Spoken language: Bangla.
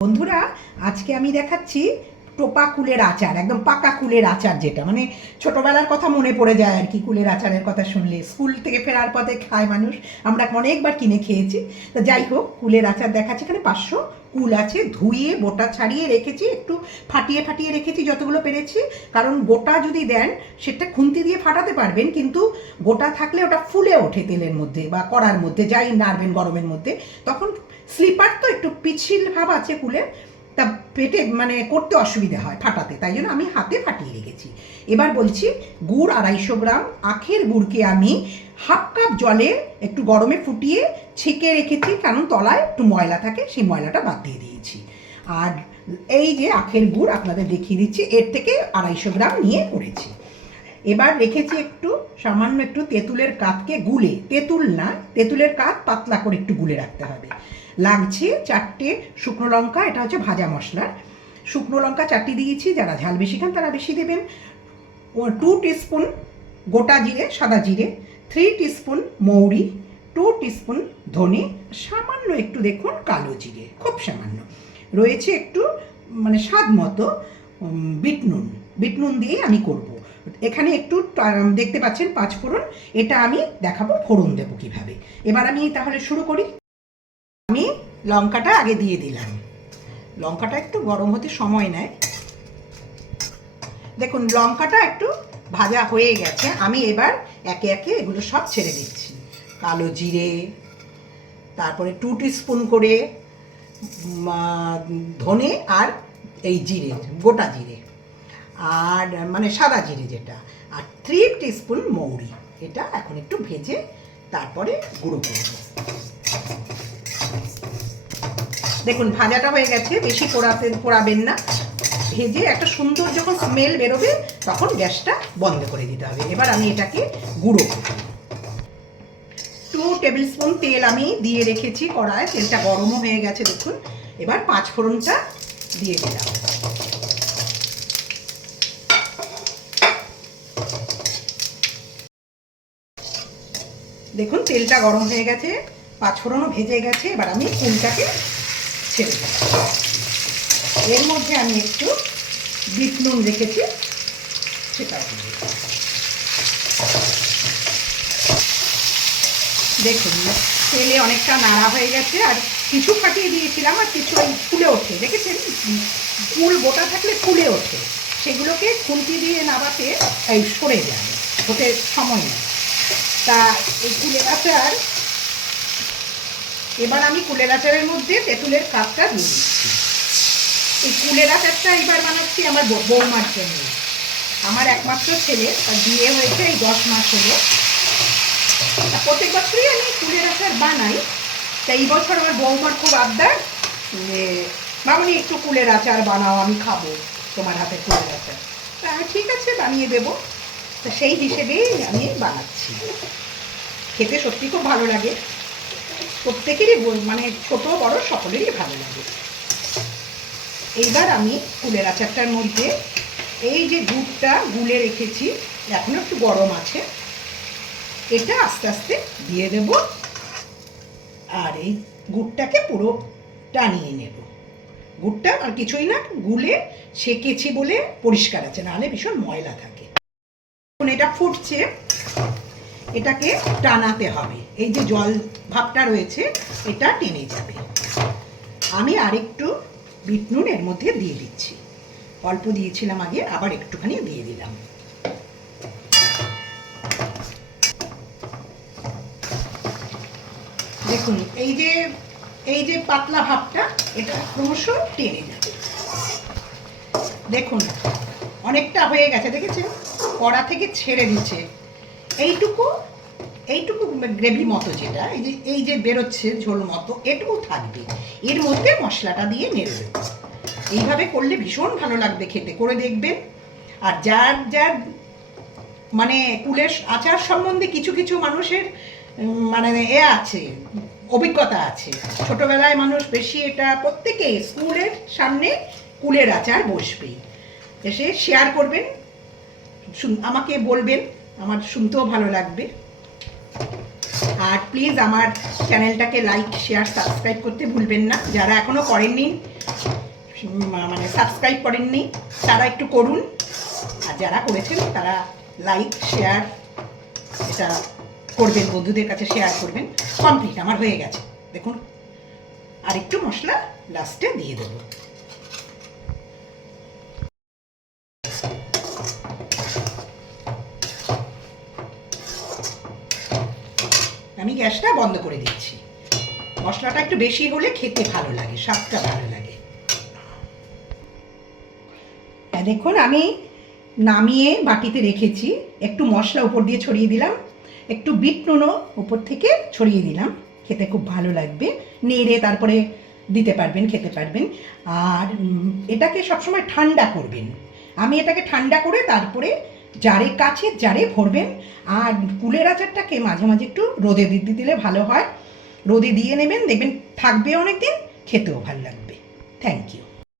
বন্ধুরা আজকে আমি দেখাচ্ছি টোপা কুলের আচার, একদম পাকা কুলের আচার যেটা। মানে ছোটবেলার কথা মনে পড়ে যায় আর কি, কুলের আচারের কথা শুনলে। স্কুল থেকে ফেরার পথে খায় মানুষ। আমরা অনেকবার কিনে খেয়েছি। তো যাই হোক, কুলের আচার দেখাচ্ছে। এখানে পাঁচশো কুল আছে। ধুয়ে, বোটা ছাড়িয়ে রেখেছি। একটু ফাটিয়ে ফাটিয়ে রেখেছি যতগুলো পেরেছি। কারণ গোটা যদি দেন, সেটা খুন্তি দিয়ে ফাটাতে পারবেন। কিন্তু গোটা থাকলে ওটা ফুলে ওঠে তেলের মধ্যে বা কড়ার মধ্যে, যাই নাড়বেন গরমের মধ্যে। তখন স্লিপার তো একটু পিছিল ভাব আছে কুলের। পেটে মানে করতে অসুবিধা হয় ফাটাতে, তাই জন্য আমি হাতে ফাটিয়ে রেখেছি। এবার বলছি গুড় আড়াইশো গ্রাম, আখের গুড়কে আমি হাফ কাপ জলে একটু গরমে ফুটিয়ে ছেঁকে রেখেছি, কারণ তলায় একটু ময়লা থাকে, সেই ময়লাটা বাদ দিয়ে দিয়েছি। আর এই যে আখের গুড় আপনাদের দেখিয়ে দিচ্ছি, এর থেকে আড়াইশো গ্রাম নিয়ে করেছি। এবার রেখেছি একটু সামান্য একটু তেঁতুলের কাতকে গুলে, তেঁতুল না, তেঁতুলের কাত পাতলা করে একটু গুলে রাখতে হবে। লাগছে চারটে শুকনো লঙ্কা এটা হচ্ছে ভাজা মশলার। শুকনো লঙ্কা চারটি দিয়েছি যারা ঝাল বেশি খান তারা বেশি দেবেন। টু টিস্পুন গোটা জিরে সাদা জিরে থ্রি টিস্পুন মৌরি টু টিস্পুন ধনে সামান্য একটু দেখুন কালো জিরে খুব সামান্য। রয়েছে একটু মানে স্বাদ মতো উম, বিট নুন। বিট নুন দিয়ে আমি করব। এখানে একটু দেখতে পাচ্ছেন পাঁচ ফোড়ন এটা আমি দেখাবো ফোড়ন দেবো কীভাবে। এবার আমি তাহলে শুরু করি। লঙ্কাটা আগে দিয়ে দিলাম। লঙ্কাটা একটু গরম হতে সময় নেয়। দেখুন, লঙ্কাটা একটু ভাজা হয়ে গেছে। আমি এবার একে একে এগুলো সব ছেড়ে দিচ্ছি। কালো জিরে, তারপরে টু স্পুন করে ধনে আর এই জিরে, গোটা জিরে। আর মানে সাদা জিরে যেটা। আর থ্রি স্পুন মৌরি। এটা এখন একটু ভেজে তারপরে গুঁড়ো করে করব দেখুন, ভাজাটা হয়ে গেছে, বেশি পোড়াতে পোড়াবেন না। ভেজে একটা সুন্দর যখন স্মেল বেরোবে, তখন গ্যাসটা বন্ধ করে দিতে হবে। এবার আমি এটাকে গুঁড়ো টু টেবিল স্পুন তেল আমি দিয়ে রেখেছি কড়ায়, তেলটা গরমও হয়ে গেছে, দেখুন। এবার পাঁচ ফোড়নটা দিয়ে দিলাম। দেখুন, তেলটা গরম হয়ে গেছে পাঁচফোড়নও ভেজে গেছে, এবার আমি কুলটাকে এর মধ্যে আমি একটু বিট নুন রেখেছি, সেটা দেখুন, তেলে অনেকটা নাড়া হয়ে গেছে, আর কিছু ফাটিয়ে দিয়েছিলাম, আর কিছু ওই ফুলে ওঠে। দেখেছেন? ফুল, গোটা থাকলে ফুলে ওঠে। সেগুলোকে খুন্তি দিয়ে নাবাতে এই সরে যাবে হতে সময় নেই তা এই কুলের আচার এবার আমি কুলের আচারের মধ্যে তেঁতুলের কাপটা দিয়ে দিচ্ছি। এই কুলের আচারটা এবার বানাচ্ছি আমার বৌমার জন্য। আমার একমাত্র ছেলে তার বিয়ে হয়েছে এই দশ মাস হলো। প্রত্যেক বছরই আমি কুলের আচার বানাই। তা এই বছর আমার বৌমার খুব আবদার যে মামনি একটু কুলের আচার বানাও আমি খাব তোমার হাতে কুলের আচার। তা আমি, ঠিক আছে বানিয়ে দেবো। তা সেই হিসেবেই আমি বানাচ্ছি। খেতে সত্যি খুব ভালো লাগে। প্রত্যেকেরই মানে ছোট, বড়, সকলেরই ভালো লাগে। এইবার আমি কুলের আচারটার মধ্যে এই যে গুড়টা গুলে রেখেছি, এখনও একটু গরম আছে, এটা আস্তে আস্তে দিয়ে দেব আর এই গুড়টাকে পুরো টানিয়ে নেব। গুড়টা আর কিছুই না, গুলে সেকেছি বলে পরিষ্কার আছে, নাহলে ভীষণ ময়লা থাকে। এখন এটা ফুটছে এটাকে টানাতে হবে। এই যে জল ভাবটা রয়েছে, এটা টেনে যাবে। আমি আরেকটু বিট নুন এর মধ্যে দিয়ে দিচ্ছি। অল্প দিয়েছিলাম আগে, আবার একটুখানি দিয়ে দিলাম। দেখুন, এই যে এই যে পাতলা ভাবটা, এটা ক্রমশ টেনে যাবে। দেখুন, অনেকটা হয়ে গেছে, দেখেছেন? কড়া থেকে ছেড়ে দিচ্ছে। এইটুকু এইটুকু গ্রেভি মতো যেটা, এই যে এই যে বেরোচ্ছে ঝোল মতো, এটুকু থাকবে। এর মধ্যে মশলাটা দিয়ে নেড়ে এইভাবে করলে ভীষণ ভালো লাগবে খেতে, করে দেখবেন। আর যার যার মানে কুলের আচার সম্বন্ধে কিছু কিছু মানুষের মানে এ আছে, অভিজ্ঞতা আছে। ছোটবেলায় মানুষ বেশি এটা প্রত্যেকে স্কুলের সামনে কুলের আচার বসবে এসে শেয়ার করবেন আমাকে বলবেন আমার শুনতেও ভালো লাগবে। আর প্লিজ আমার চ্যানেলটাকে লাইক শেয়ার সাবস্ক্রাইব করতে ভুলবেন না। যারা এখনও করেননি মানে সাবস্ক্রাইব করেননি, তারা একটু করুন। আর যারা করেছেন, তারা লাইক শেয়ার এটা করবেন, বন্ধুদের কাছে শেয়ার করবেন। কমপ্লিট আমার হয়ে গেছে। দেখুন আর একটু মশলা লাস্টে দিয়ে দেবো। গ্যাসটা বন্ধ করে দিচ্ছি। মশলাটা একটু বেশি হলে খেতে ভালো লাগে, স্বাদটা ভালো লাগে। হ্যাঁ দেখুন, আমি নামিয়ে বাটিতে রেখেছি। একটু মশলা উপর দিয়ে ছড়িয়ে দিলাম। একটু বিট নুনও উপর থেকে ছড়িয়ে দিলাম। খেতে খুব ভালো লাগবে। নেড়ে তারপরে দিতে পারবেন, খেতে পারবেন। আর এটাকে সবসময় ঠান্ডা করবেন। আমি এটাকে ঠান্ডা করে তারপরে জারে কাছে জারে ভরবেন, আর কুলের আচারটাকে মাঝে মাঝে একটু রোদে দিতে দিলে ভালো হয়। রোদে দিয়ে নেবেন, দেখবেন থাকবে অনেকদিন, খেতেও ভালো লাগবে। Thank you